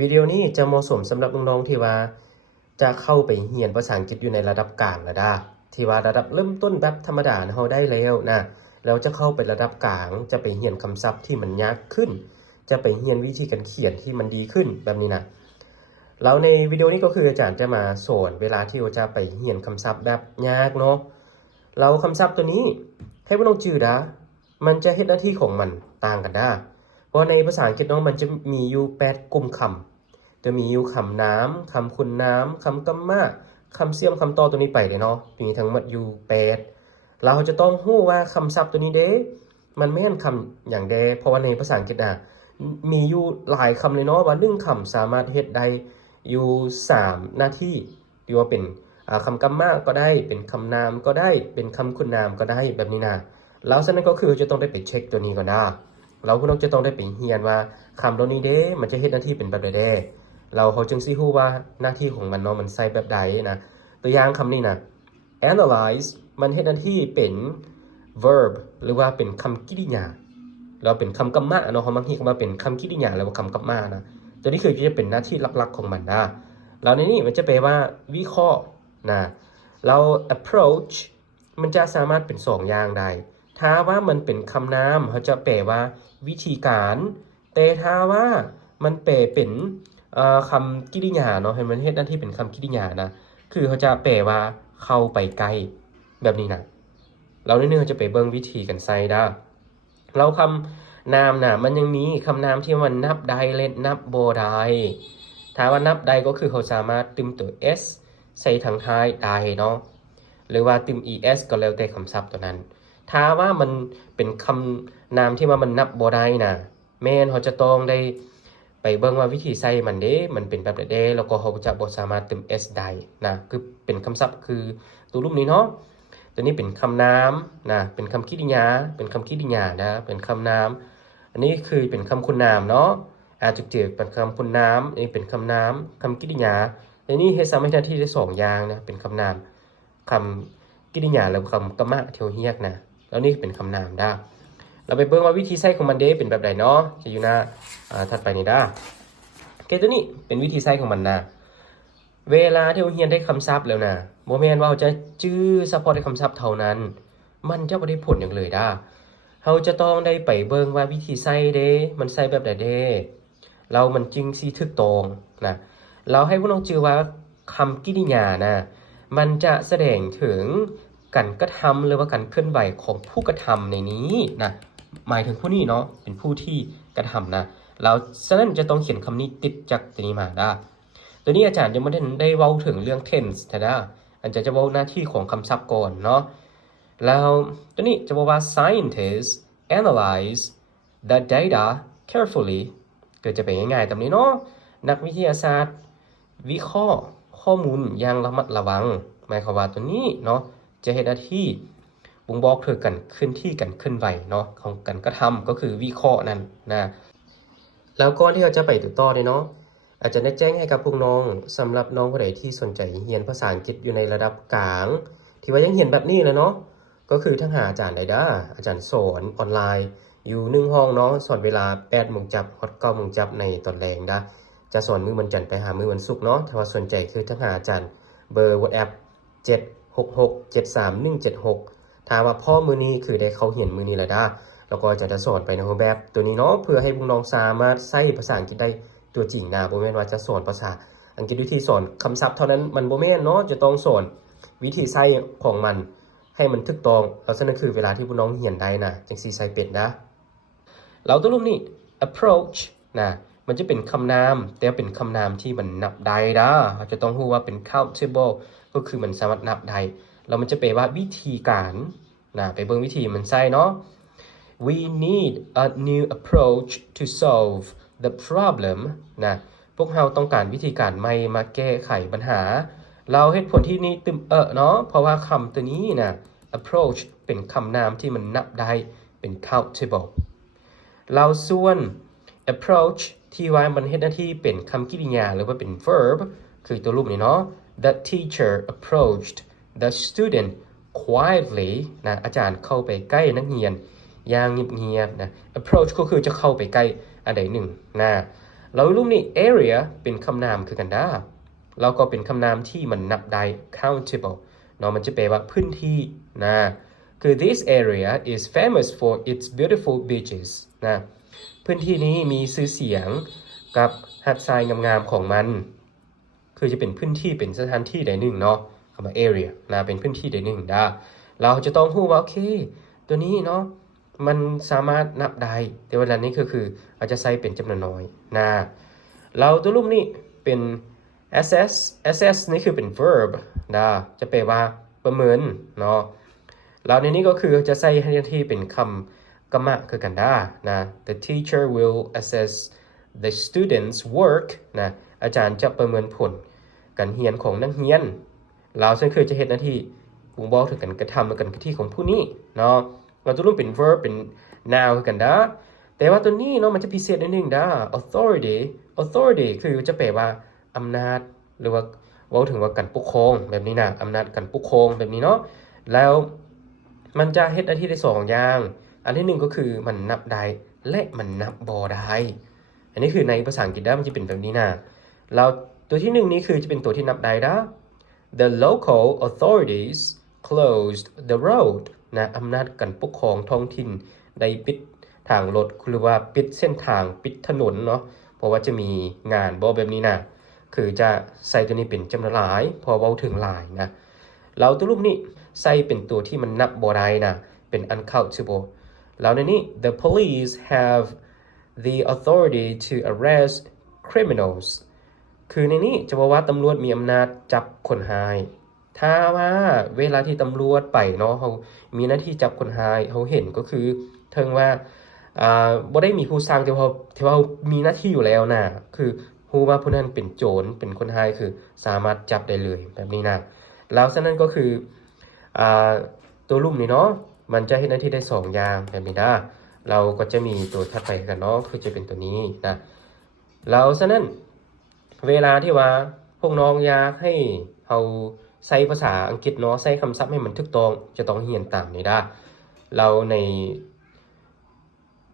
วิดีโอนี้จะเหมาะสมสำหรับน้องๆที่ว่าจะเข้าไปเรียนภาษาอังกฤษอยู่ในระดับกลางแล้วที่ว่าระดับเริ่มต้นแบบธรรมดาเราได้แล้วนะแล้วจะเข้าไประดับกลางจะไปเรียนคำศัพท์ที่มันยากขึ้นจะไปเรียนวิธีการเขียนที่มันดีขึ้นแบบนี้นะแล้วในวิดีโอนี้ก็คืออาจารย์จะมาสอนเวลาที่เราจะไปเรียนคำศัพท์แบบยากเนาะเราคำศัพท์ตัวนี้ให้พวกน้องจืดมันจะเฮ็ดหน้าที่ของมันต่างกันเพราะในภาษาอังกฤษน้องมันจะมีอยู่8กลุ่มคำจะมีอยู่คำน้ำคำคุณน้ำคำกำมะคำเสี่ยมคำต่อตัวนี้ไปเลยเนาะมีทั้งหมดอยู่8เราจะต้องรู้ว่าคำศัพท์ตัวนี้มันไม่ใช่คำอย่างเพราะว่าในภาษาอังกฤษมีอยู่หลายคำเลยเนาะว่า1คำสามารถเฮ็ดได้อยู่3หน้าที่ที่ว่าเป็นคำกำมะก็ได้เป็นคำนามก็ได้เป็นคำคุณนามก็ได้แบบนี้นะแล้วฉะนั้นก็คือจะต้องได้ไปเช็คตัวนี้ก่อนเราคุณต้องจะต้องได้ไปเรียนว่าคำตัวนี้มันจะเฮ็ดหน้าที่เป็นแบบใดเราเขาจึงสิรู้ว่าหน้าที่ของมันเนาะมันใส่แบบใดนะตัวอย่างคำนี้นะ analyze มันเฮ็ดหน้าที่เป็น verb หรือว่าเป็นคำกริยาเราเป็นคำกรรมะเนาะเขาบางทีก็มาเป็นคำกริยาหรือว่าคำกรรมะนะตัวนี้คือจะเป็นหน้าที่หลักๆของมันแล้วในนี้มันจะแปลว่าวิเคราะห์นะเรา approach มันจะสามารถเป็น2อย่างได้ถ้าว่ามันเป็นคำนามเขาจะแปลว่าวิธีการแต่ถ้าว่ามันแปลเป็นคำกริยาเนาะให้มันเฮ็ดหน้าที่เป็นคำกริยานะคือเขาจะแปลว่าเข้าไปใกล้แบบนี้นะเราเนื่องจะไปเบิ่งวิธีกันใส่เราคำนามมันยังมีคำนามที่มันนับได้และนับบ่ได้ถ้าว่านับได้ก็คือเขาสามารถติมตัว s ใส่ทางท้ายได้เนาะหรือว่าติม es ก็แล้วแต่คำศัพท์ตัวนั้นถ้าว่ามันเป็นคำนามที่ว่ามันนับบ่ได้นะแม่นเขาจะต้องได้ไปเบิ่งว่าวิธีใส่มันมันเป็นแบบใดแล้วก็เขาจะบ่สามารถเติม s ได้นะคือเป็นคำศัพท์คือตัวรูปนี้เนาะตัวนี้เป็นคำนามเป็นคำกริยาเป็นคำกริยาเป็นคำนามอันนี้คือเป็นคำคุณนามเนาะ adjective เป็นคำคุณนามอันนี้เป็นคำนามคำกริยาอันนี้ให้สามารถหน้าที่ได้2อย่างนะเป็นคำนามคำกริยาแล้วคำกรรมะเทียวเฮียกนะแล้วนี่เป็นคำนามเราไปเบิ่งว่าวิธีใช้ของมันเป็นแบบใดเนาะจะอยู่หน้าถัดไปนี่โอเคตัวนี้เป็นวิธีใช้ของมันเวลาที่เราเรียนได้คำศัพท์แล้วโมเมนต์ว่าเราจะจื้อเฉพาะในคำศัพท์เท่านั้นมันจะไม่ได้ผลอย่างเลยเราจะต้องได้ไปเบิ่งว่าวิธีใช้มันใช้แบบใดเรามันจึงสิถูกต้องเราให้พวกน้องจื้อว่าคำกริยามันจะแสดงถึงการกระทำหรือว่าการเคลื่อนไหวของผู้กระทำในนี้หมายถึงผู้นี้เนาะเป็นผู้ที่กระทำเราฉะนั้นจะต้องเขียนคำนี้ติดจากตัวนี้มาตัวนี้อาจารย์ยังไม่ได้เว้าถึงเรื่อง tense อาจารย์จะเว้าหน้าที่ของคำศัพท์ก่อนเนาะแล้วตัวนี้จะบอกว่า scientists analyze the data carefully ก็จะเป็นง่ายๆตามนี้เนาะนักวิทยาศาสตร์วิเคราะห์ข้อมูลอย่างระมัดระวังหมายความว่าตัวนี้เนาะจะเห็นหน้าที่บ่งบอกถึงการเคลื่อนที่การเคลื่อนไหวเนาะของการกระทำก็คือวิเคราะห์นั่นแล้วก่อนที่เราจะไปต่อเนาะอาจจะได้แจ้งให้กับพวกน้องสำหรับน้องคนใดที่สนใจเรียนภาษาอังกฤษอยู่ในระดับกลางที่ว่ายังเรียนแบบนี้เลยเนาะก็คือทั้งหาอาจารย์ได้อาจารย์สอนออนไลน์อยู่1ห้องเนาะสอนเวลา 8:00 นจับฮอด 9:00 นจับในตอนแรงจะสอนมื้อวันจันทร์ไปหามื้อวันศุกร์เนาะถ้าว่าสนใจคือทั้งหาอาจารย์เบอร์ WhatsApp 766 73176ถ้าว่าพ่อมื้อนี้คือได้เข้าเรียนมื้อนี้แล้วแล้วก็จะสอนไปในรูปแบบตัวนี้เนาะเพื่อให้พวกน้องสามารถใช้ภาษาอังกฤษได้ตัวจริงบ่แม่นว่าจะสอนภาษาอังกฤษวิธีสอนคำศัพท์เท่านั้นมันบ่แม่นเนาะจะต้องสอนวิธีใช้ของมันให้มันถูกต้องแล้วนั่นคือเวลาที่พวกน้องเรียนได้จังสิใช้เป็นเราตัวรูปนี้ approach มันจะเป็นคำนามแต่เป็นคำนามที่มันนับได้เราจะต้องรู้ว่าเป็น countable ก็คือมันสามารถนับได้แล้วมันจะแปลว่าวิธีการไปเบิ่งวิธีมันใช้เนาะ we need a new approach to solve the problem พวกเราต้องการวิธีการใหม่มาแก้ไขปัญหาเราเหตุผลที่นี้ตึมเนาะเพราะว่าคำตัวนี้approach เป็นคำนามที่มันนับได้เป็น countable เราส่วน approach ที่ว่ามันเฮ็ดหน้าที่เป็นคำกริยาหรือว่าเป็น verb คือตัวรูปนี้เนาะ the teacher approached the student quietly อาจารย์เข้าไปใกล้นักเรียนอย่างเงียบๆapproach ก็คือจะเข้าไปใกล้อันใดหนึ่ง แล้วรูปนี้ area เป็นคำนามคือกันด้าแล้วก็เป็นคำนามที่มันนับได้ countable เนาะมันจะแปลว่าพื้นที่นะคือ this area is famous for its beautiful beaches นะพื้นที่นี้มีชื่อเสียงกับหาดทรายงามๆของมันคือจะเป็นพื้นที่เป็นสถานที่ใดหนึ่งเนาะคำว่า area นะเป็นพื้นที่ใดหนึ่งด้าเราจะต้องรู้ว่าโอเคตัวนี้เนาะมันสามารถนับได้แต่เวลานี้คืออาจจะใช้เป็นจำนวนน้อยนะเราตัวรูปนี้เป็น assess นี่คือเป็น verb นะจะแปลว่าประเมินเนาะแล้วในนี้ก็คือจะใช้ให้ที่เป็นคำกรรมะคือกันได้นะ the teacher will assess the students work นะอาจารย์จะประเมินผลการเรียนของนักเรียนเราซึ่งคือจะเห็นหน้าที่บ่งบอกถึงการกระทำและการกระทำของผู้นี้เนาะเราจะรู้เป็น verb เป็น noun คือกันได้แต่ว่าตัวนี้เนาะมันจะพิเศษนิดนึงได้ authority คือจะแปลว่าอำนาจหรือว่าว่าถึงว่าการปกครองแบบนี้นะอำนาจการปกครองแบบนี้เนาะแล้วมันจะเฮ็ดหน้าที่ได้2อย่างอันที่1ก็คือมันนับได้และมันนับบ่ได้อันนี้คือในภาษาอังกฤษได้มันจะเป็นแบบนี้นะแล้วตัวที่1นี้คือจะเป็นตัวที่นับได้นะ The local authorities closed the road นะอำนาจการปกครองท้องถิ่นได้ปิดทางรถหรือว่าปิดเส้นทางปิดถนนเนาะเพราะว่าจะมีงานแบบนี้นะคือจะใส่ตัวนี้เป็นจำนวนหลายพอเว้าถึงหลายนะเราตัวรูปนี้ใส่เป็นตัวที่มันนับบ่ได้นะเป็น uncountable แล้วในนี้ the police have the authority to arrest criminals คือในนี้จะบอกว่าตำรวจมีอำนาจจับคนหายถ้าว่าเวลาที่ตำรวจไปเนาะเขามีหน้าที่จับคนหายเขาเห็นก็คือเทิงว่าบ่ได้มีผู้สร้างแต่ว่ามีหน้าที่อยู่แล้วนะคือรู้ว่าผู้นั้นเป็นโจรเป็นคนหายคือสามารถจับได้เลยแบบนี้นะแล้วฉะนั้นก็คือตัวรูปนี้เนาะมันจะให้หน้าที่ได้2อย่างแบบนี้นะเราก็จะมีตัวถัดไปกันเนาะคือจะเป็นตัวนี้นะแล้วฉะนั้นเวลาที่ว่าพวกน้องอยากให้เราใช้ภาษาอังกฤษเนาะใช้คำศัพท์ให้มันถูกต้องจะต้องเรียนตามนี้ได้เราใน